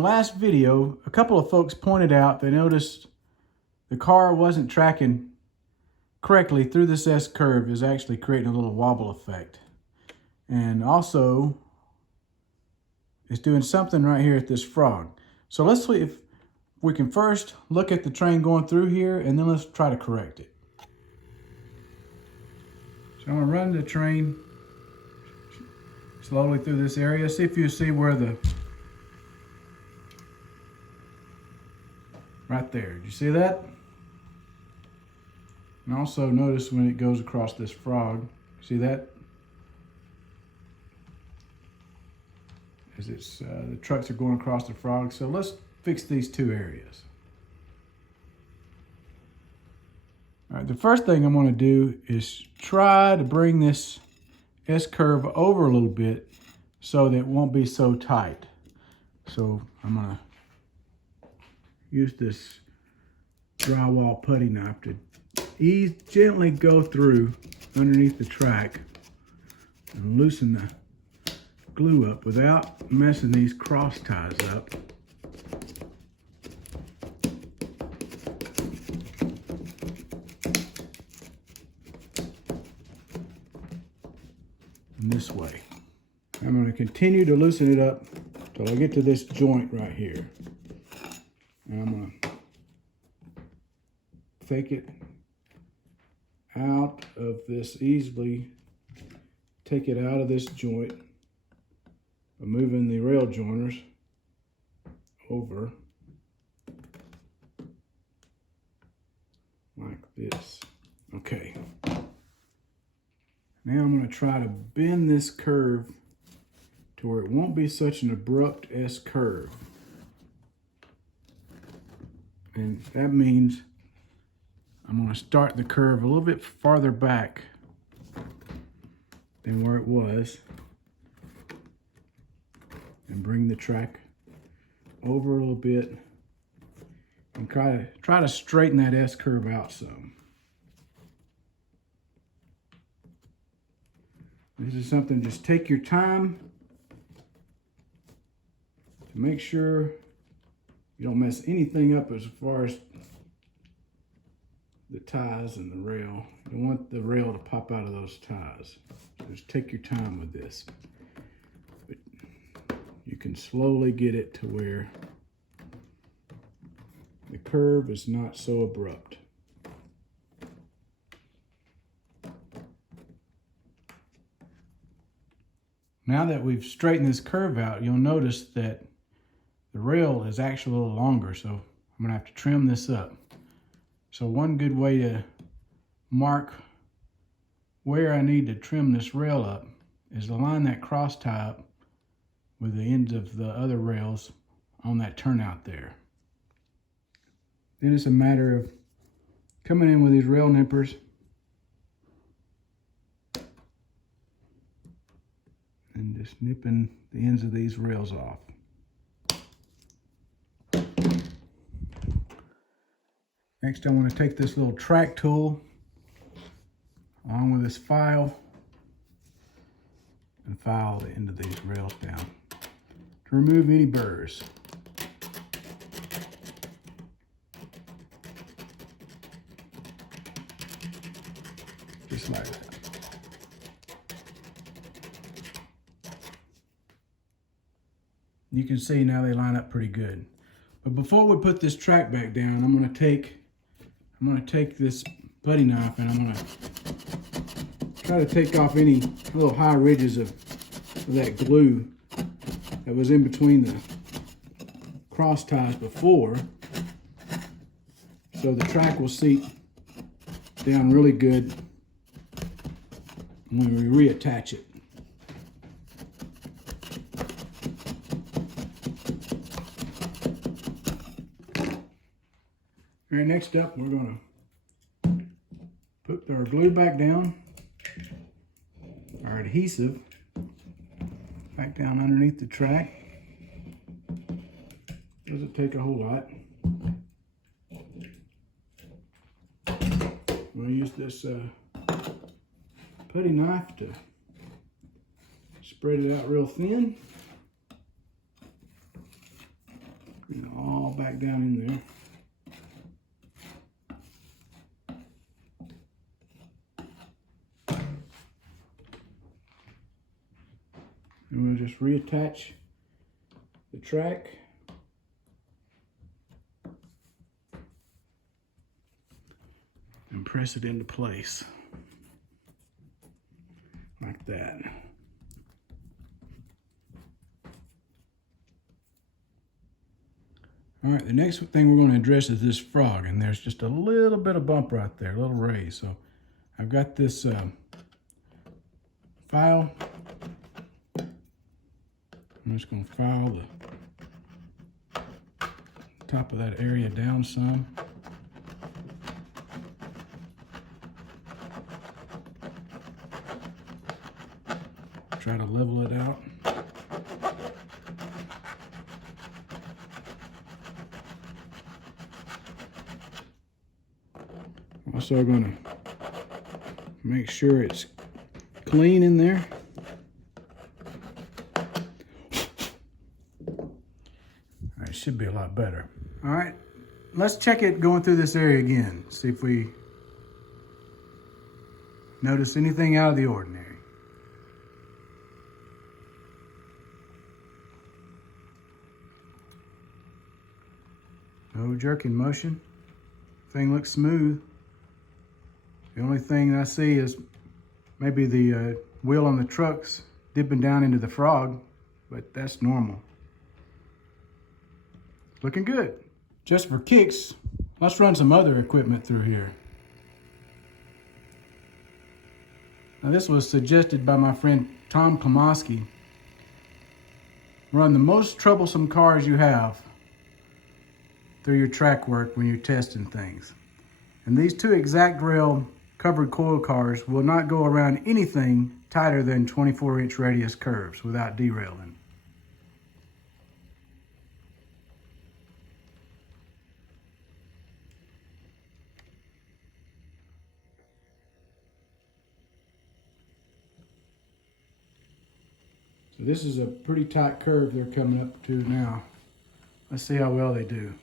the last video, a couple of folks pointed out they noticed the car wasn't tracking correctly through this S-curve, is actually creating a little wobble effect. And also, it's doing something right here at this frog. So let's see if we can first look at the train going through here, and then let's try to correct it. So I'm gonna run the train slowly through this area. See if you see where right there. Did you see that? And also notice when it goes across this frog, see that? As it's the trucks are going across the frog. So let's fix these two areas. All right, the first thing I'm going to do is try to bring this S-curve over a little bit so that it won't be so tight. So I'm going to use this drywall putty knife to gently go through underneath the track and loosen the glue up without messing these cross ties up. And this way. I'm going to continue to loosen it up until I get to this joint right here. And I'm going to take it out of this, easily take it out of this joint by moving the rail joiners over like this. Okay. Now I'm going to try to bend this curve to where it won't be such an abrupt S-curve. And that means I'm going to start the curve a little bit farther back than where it was and bring the track over a little bit and try to straighten that S-curve out some. This is something, just take your time to make sure you don't mess anything up as far as the ties and the rail. You don't want the rail to pop out of those ties. So just take your time with this. But you can slowly get it to where the curve is not so abrupt. Now that we've straightened this curve out, you'll notice that the rail is actually a little longer, so I'm gonna have to trim this up. So one good way to mark where I need to trim this rail up is to line that cross tie up with the ends of the other rails on that turnout there. Then it's a matter of coming in with these rail nippers and just nipping the ends of these rails off. Next, I want to take this little track tool along with this file and file the end of these rails down to remove any burrs. Just like that. You can see now they line up pretty good. But before we put this track back down, I'm going to take this putty knife and I'm going to try to take off any little high ridges of that glue that was in between the cross ties before, so the track will seat down really good when we reattach it. All right, next up, we're going to put our glue back down, our adhesive back down underneath the track. Doesn't take a whole lot. I'm going to use this putty knife to spread it out real thin. back down in there. And we'll just reattach the track. And press it into place. Like that. All right, the next thing we're going to address is this frog, and there's just a little bit of bump right there, a little raise. So I've got this file. I'm just going to file the top of that area down some. Try to level it out. Also going to make sure it's clean in there. It should be a lot better. All right, let's check it going through this area again. See if we notice anything out of the ordinary. No jerking motion. Thing looks smooth. The only thing I see is maybe the wheel on the truck's dipping down into the frog, but that's normal. Looking good. Just for kicks, let's run some other equipment through here. Now this was suggested by my friend Tom Klomoski. Run the most troublesome cars you have through your track work when you're testing things. And these two exact rail covered coil cars will not go around anything tighter than 24-inch radius curves without derailing. So this is a pretty tight curve they're coming up to now. Let's see how well they do.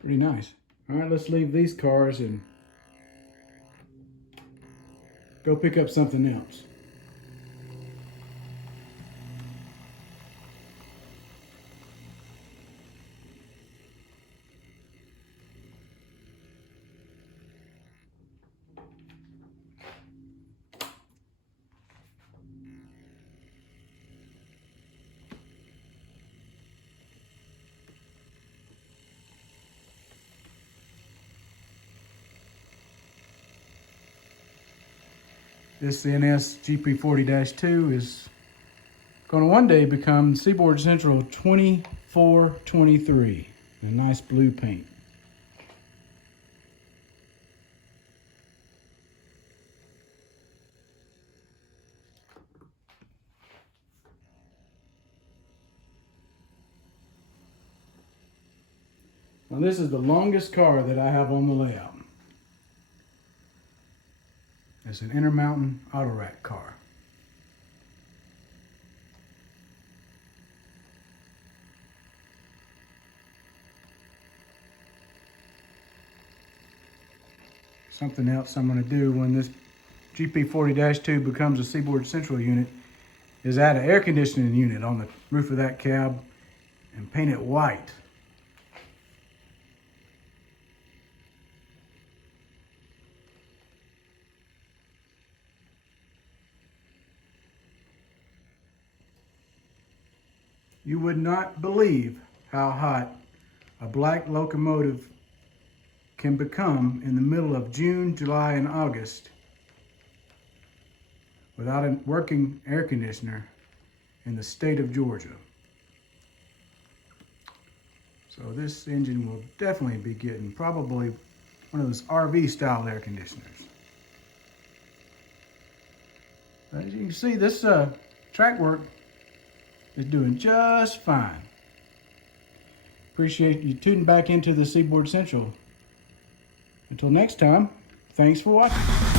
Pretty nice. All right, let's leave these cars and go pick up something else. This NS GP40-2 is going to one day become Seaboard Central 2423 in a nice blue paint. Now this is the longest car that I have on the layout. It's an Intermountain auto rack car. Something else I'm going to do when this GP40-2 becomes a Seaboard Central unit is add an air conditioning unit on the roof of that cab and paint it white. You would not believe how hot a black locomotive can become in the middle of June, July, and August without a working air conditioner in the state of Georgia. So this engine will definitely be getting probably one of those RV style air conditioners. As you can see, this track work is doing just fine. Appreciate you tuning back into the Seaboard Central. Until next time, thanks for watching.